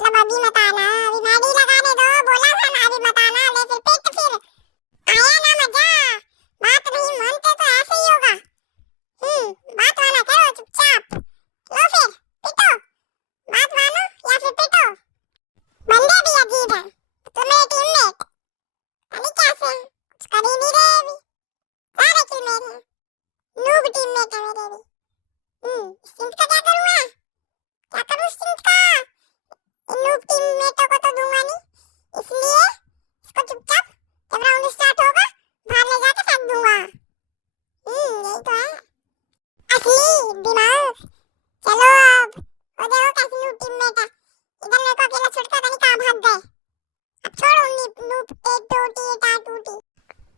मतलब अभी मत आना, अभी मेहंदी लगाने दो, बोला था ना अभी मत आना, ले फिर पिट फिर, आया ना मजा, बात नहीं मानते तो ऐसे ही होगा। बात माना करो चुपचाप, लो फिर पिटो, बात मानो या फिर पिटो। बंदे भी अजीब है, तो मेरे टीममेट अभी कैसे हैं, कुछ कर ही नहीं रहे अभी, सारे किल मेरे हैं, नूब टीममेट है मेरे भी। स्टिंट का क्या करूँ मैं, क्या करूँ स्टिंट का, इन नूब टीममेटों को तो दूंगा नहीं, इसलिए इसको चुपचाप जब राउंड स्टार्ट होगा बाहर ले जाके फेंक दूंगा। यही तो है असली दिमाग। चलो अब वो देखो कैसी नूब टीममेट है, इधर मेरे को अकेला छोड़कर पता नहीं कहाँ भाग गए। अब छोड़ो नूब एक टूटी टा टूटी,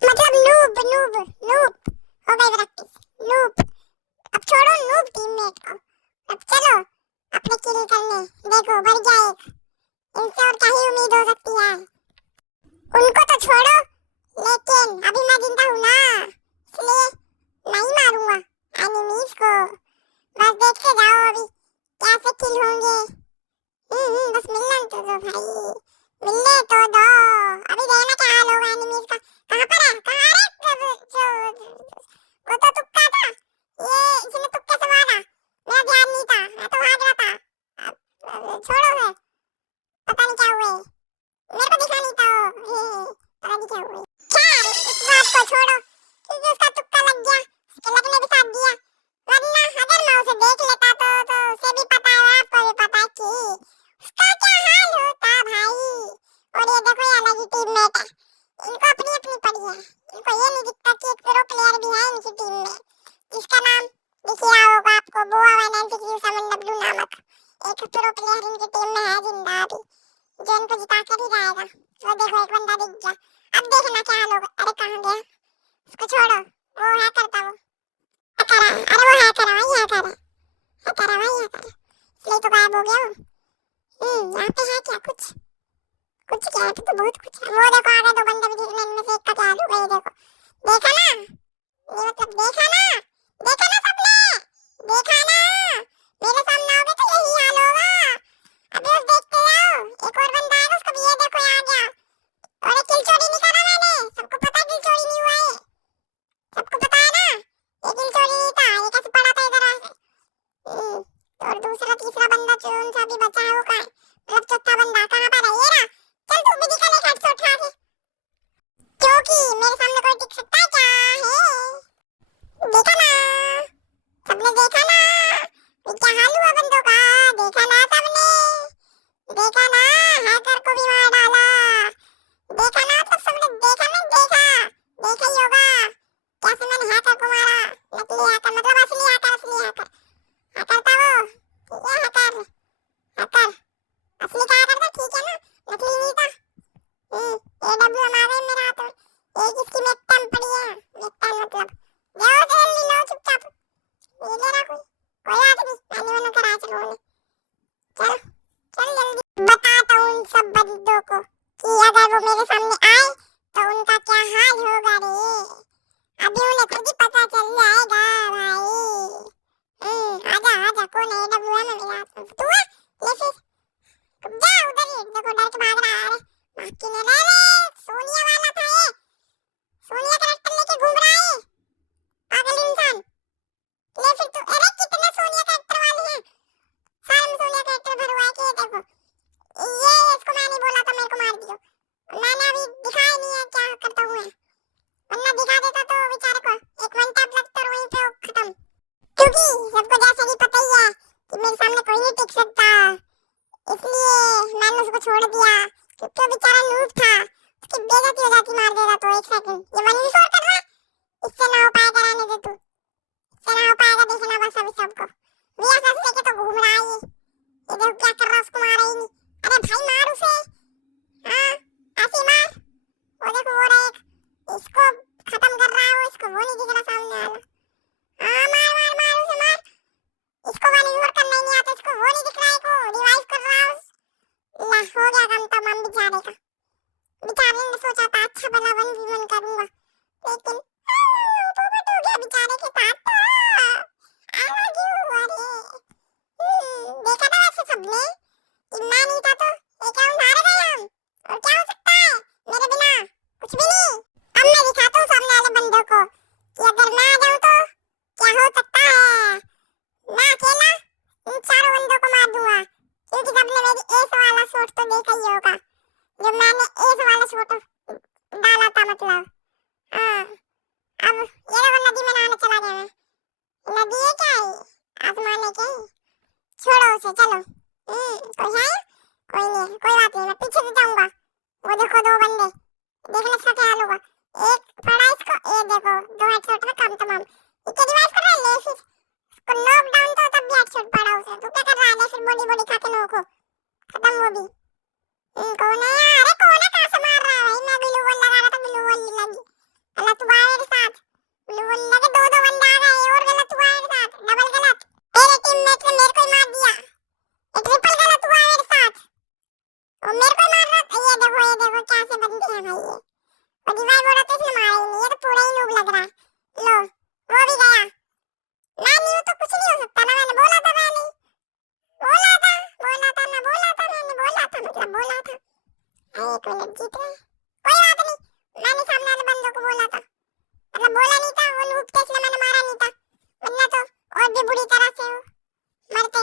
मतलब नूब नूब नूब हो गई प्रैक्टिस, नूब। अब छोड़ो नूब टीममेट को, अब चलो अपने किल करने, देखो बढ़ गया एक, इनसे और क्या ही उम्मीद हो सकती है। उनको तो छोड़ो, लेकिन अभी मैं जिंदा हूँ ना, इसलिए नहीं मारूंगा एनिमीज को, बस देखते जाओ अभी कैसे किल होंगे। बस मिलने तो दो भाई, मिलने तो दो, अभी देखना क्या हाल होगा एनिमीज का। कहाँ पर है, कहाँ, अरे वो तो तुक्का था, ये इसने तुक्के से मारा, मेरा ध्यान नहीं था, मैं तो भाग रहा था। अब छोड़ो है, पता नहीं क्या हुआ, मेरे को दिखा नहीं था वो, पता नहीं क्या हुआ। खैर इस बात को छोड़ो, क्योंकि उसका तुक्का लग गया, उसके लगने भी साथ दिया, वरना अगर मैं उसे देख लेता तो उसे भी पता है, आपको भी पता है कि उसका क्या हाल होता भाई। और ये देखो ये अलग ही टीममेट है, इनको अपनी अपनी पड़ी है, इनको ये नहीं दिखता कि एक प्रो प्लेयर भी है इनकी टीम में, जिसका नाम दिख रहा होगा आपको, बोआ 196 नामक एक प्रो प्लेयर इनकी टीम में है जिंदा अभी, जो इनको जिता कर ही जाएगा। वो देखो एक बंदा दिख गया, अब देखना क्या हाल होगा। अरे कहाँ गया, उसको छोड़ो, वो है करता, वो हैकर है, अरे वो हैकर है, वही हैकर है, हैकर है वही हैकर है, इसलिए तो गायब हो गया वो। यहाँ पे है क्या कुछ, कुछ क्या है, तो बहुत कुछ है। वो देखो आगे दो बंदे भी दिख रहे हैं, इनमें से एक का क्या हाल होगा ये देखो, देखा ना, ये मतलब देखा ना, देखा ना सबने, देखा ना, मेरे सामने आओगे तो यही हाल होगा। अभी बस देखते जाओ, एक और बंदा आएगा, उसको भी ये देखो यहाँ गया, और ये किल चोरी नहीं करा मैंने, सबको पता है किल चोरी नहीं हुआ है, सबको पता है ना, ये किल चोरी नहीं था, ये कैसे पड़ा था इधर आके। और दूसरा तीसरा बंदा जो सा भी बचा है वो कहाँ है, मतलब चौथा बंदा कहाँ पर है, ये रहा, चल तू भी निकल एक हेडशॉट खा के, क्योंकि मेरे सामने कोई टिक सकता है क्या है, देखा ना, सबने देखा ना, ये क्या हाल हुआ बंदों का, देखा ना सबने, देखा ना, हैकर को भी मार डाला, देखा ना, मतलब सबने देखा ना, देखा देखा ही होगा कैसे मैंने हैकर को मारा, नकली हैकर मतलब असली हैकर, असली हैकर, हैकर था वो, ठीक है हैकर, हैकर असली का हैकर था, ठीक है ना, नकली नहीं था। एडब्ल्यू हमारे मेरे हाथ में, एक इसकी मेकटम पड़ी है, मेकटम मतलब जाओ जल्दी लो चुपचाप, ये ले रहा कोई बात नहीं, मैंने मना करा, चलो ने चल चल जल्दी बताता हूँ इन सब बंदों को कि अगर वो मेरे सामने आए तो उनका क्या हाल होगा रे, अभी उन्हें खुद ही पता चल जाएगा भाई। आजा आजा, कौन है एडब्ल्यू है मेरे हाथ में, तू है, ले फिर जा उधर ही, देखो डर के भाग रहा है, अरे बाकी ने ले ले, सोनिया वाला था ये, सोनिया कैरेक्टर लेके घूम रहा है पागल इंसान, ले फिर तू, अरे कितने सोनिया कैरेक्टर वाले हैं, सारे में सोनिया कैरेक्टर भरवाए के, देखो ये इसको मैं नहीं बोला था मेरे को मार दियो, मैंने अभी दिखाया नहीं है क्या करता हूँ मैं, वरना दिखा देता तो बेचारे को एक वन टैप लगता और वहीं पे खत्म, क्योंकि सबको जैसे कि पता ही है कि मेरे सामने कोई नहीं टिक सकता, इसलिए मैंने उसको छोड़ दिया, क्योंकि वो बेचारा नूब था, उसकी बेइज्जती हो जाती मार देता तो। एक सेकंड ये 1v4 कर रहा है, इससे ना हो पाएगा, रहने दे तू, इससे ना हो पाएगा, देखना बस अभी सबको, वीएसएस लेके तो घूम रहा है ये देखो क्या कर रहा है, उसको मारा ही नहीं, अरे भाई मार उसे, हाँ ऐसे मार, वो देखो वो रहा एक, इसको खत्म कर रहा है वो, इसको वो नहीं दिख रहा सामने वाला, हाँ मार मार मार उसे मार, इसको 1v4 करना ही नहीं आता, इसको वो नहीं दिख रहा है, को रिवाइव कर रहा है, ला हो गया काम तमाम बेचारे का, बेचारे ने सोचा था अच्छा भला 1v1 करूंगा, लेकिन पोपट हो गया बेचारे के साथ तो, आवा क्यों हुआ रे, देखा था वैसे सबने शॉट तो देखा ही होगा, जो मैंने एस वाला शॉट डाला था मतलब। हाँ, अब ये देखो नदी में नहाने चला गया मैं। नदी है क्या ये? आसमान है क्या ये? छोड़ो उसे, चलो। कोई है? कोई नहीं, कोई बात नहीं, मैं पीछे से जाऊंगा। वो देखो दो बंदे, देखने से क्या हाल होगा। एक पड़ा इसको, ये देखो दो हेडशॉट में काम तमाम। इसे रिवाइव कर रहा है ले फिर, उसको नॉक डाउन तो तब भी हेडशॉट पड़ा उसे। तू क्या कर रहा है? ले फिर बॉडी बॉडी खा के नॉक हो, खत्म वो भी। कौन है यार? अरे कौन है? कहां से मार रहा है भाई? मैं ग्लू वॉल लगा रहा था, ग्लू वॉल लगी। गलत हुआ मेरे साथ, ग्लू वॉल लगे दो दो बंदे आ गए और गलत हुआ मेरे साथ, डबल गलत। मेरे टीममेट ने मेरे को ही मार दिया, ये ट्रिपल गलत हुआ मेरे साथ। और मेरे को मार रहा था। ये देखो कैसे बंदे हैं भाई ये। और रिवाइव हो रहा तो इसने मारा ही नहीं, ये तो पूरा ही नूब लग रहा है। लो वो भी गया। मैं नहीं हूं तो कुछ नहीं हो सकता ना, मैंने बोला था, मैंने बोला था, मैं बोला था, मैंने बोला था, मतलब बोला था। एक मिनट जीत रहे, कोई बात नहीं। मैंने सामने वाले बंदों को बोला था, मतलब बोला नहीं था, वो नूब थे इसलिए मैंने मारा नहीं था, वरना तो और भी बुरी तरह से वो मरते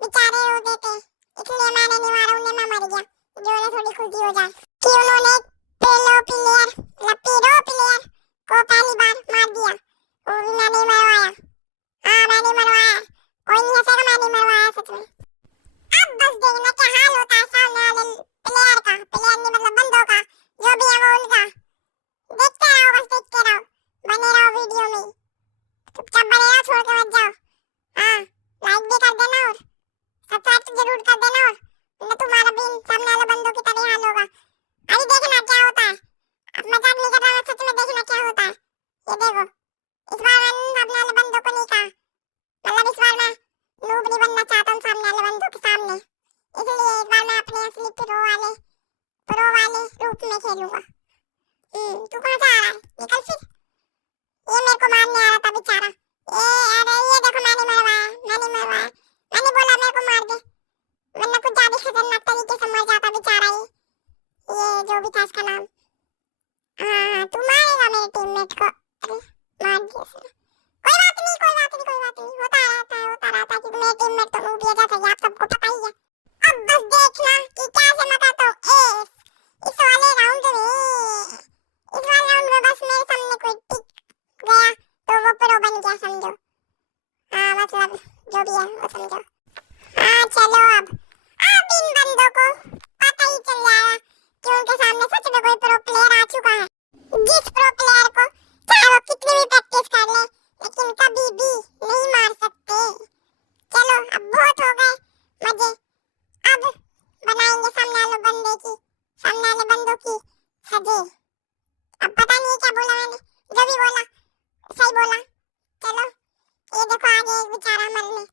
बेचारे हो देते, इसलिए मैंने नहीं मारा उन्हें, मैं मर गया। जो उन्हें थोड़ी खुशी हो जाए कि उन्होंने पेलो प्लेयर को पहली बार मार दिया, वो भी मैंने मरवाया। हाँ मैंने मरवाया, कोई नहीं हंसेगा, मैंने मरवाया सच में। अब बस देखना क्या हाल होता है सामने वाले प्लेयर का, प्लेयर नहीं मतलब बंदों का, जो भी है वो उनका। देखते रहो, बस देखते रहो, बने रहो वीडियो में, चुपचाप बने रहो, छोड़ के मत जाओ। हाँ लाइक भी कर देना और सब्सक्राइब तो जरूर कर देना, और न तुम्हारा भी सामने वाले बंदों की तरह हाल होगा। अभी देखना क्या होता है, अब मजाक नहीं कर रहा, सच में देखना क्या होता है। ये देखो इस बार मैंने सामने वाले बंदों को नहीं कहा, मतलब इस बार मैं नूब नहीं बनना चाहता हूँ सामने वाले बंदों के सामने, इसलिए इस बार मैं अपने असली प्रो वाले रूप में खेलूंगा। तू कहाँ जा रहा है? निकल फिर। ये मेरे को मारने आ रहा था बेचारा। अरे ये देखो मैंने मरवाया, मैंने बोला मेरे को मार दे, वरना कुछ ज्यादा खतरनाक तरीके से मर जाता बेचारा ये जो भी था इसका नाम। हाँ तू मारेगा मेरे टीममेट को? अरे मार दिया उसने। कोई बात नहीं, होता रहता है, क्योंकि मेरे टीममेट तो नूब जैसा ही, आप सबको पता ही है। अब बस देखना कि कैसे मैं करता हूँ एस इस वाले राउंड में बस मेरे सामने कोई टिक गया तो वो प्रो बन गया समझो। हाँ मतलब जो भी है वो समझो। हाँ चलो अब इन बंदों को पता ही चल जाएगा कि उनके सामने सच में कोई प्रो प्लेयर आ चुका है, जिस प्रो प्लेयर को चाहे वो कितनी भी प्रैक्टिस कर ले लेकिन कभी भी नहीं मार सकते। चलो अब बहुत हो गए मजे, अब बनाएंगे सामने वाले बंदों की सजे। अब पता नहीं क्या बोला मैंने, जो भी बोला सही बोला। चलो ये देखो आगे एक बेचारा मरने।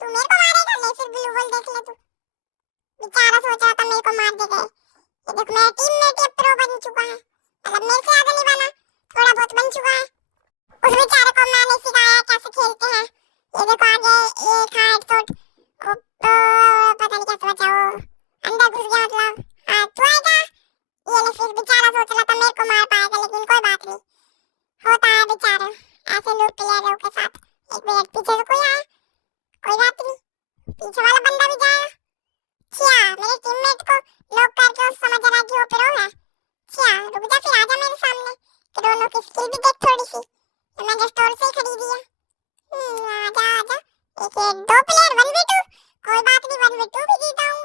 तू मेरे को मारेगा? ले फिर ब्लू वॉल देख ले तू, बेचारा सोच रहा था मेरे को मार देगा। ये देख मेरा टीममेट ये प्रो बन चुका है, मतलब मेरे से ज्यादा नहीं बना, थोड़ा बहुत बन चुका है। उस बेचारे को मैंने सिखाया कैसे खेलते हैं। ये देखो आगे एक हेडशॉट, पता नहीं कैसे बचा वो, अंदर घुस गया मतलब। हाँ तू आएगा? ये ले फिर, बेचारा सोच रहा था मेरे को मार पाएगा, लेकिन कोई बात नहीं, होता है बेचारा ऐसे लोग प्लेयरों के साथ। एक मिनट पीछे से कोई आया, कोई बात नहीं, पीछे वाला बंदा भी जाएगा। छिया मेरे टीममेट को नॉक करके वो समझ रहा है कि वो प्रो है। छिया रुक जा फिर, आजा मेरे सामने, दोनों की स्किल भी देख थोड़ी सी, तो मैंने स्टोर से ही खरीदी है। आजा एक दो प्लेयर 1v2, कोई बात नहीं 1v2 भी जीता हूँ।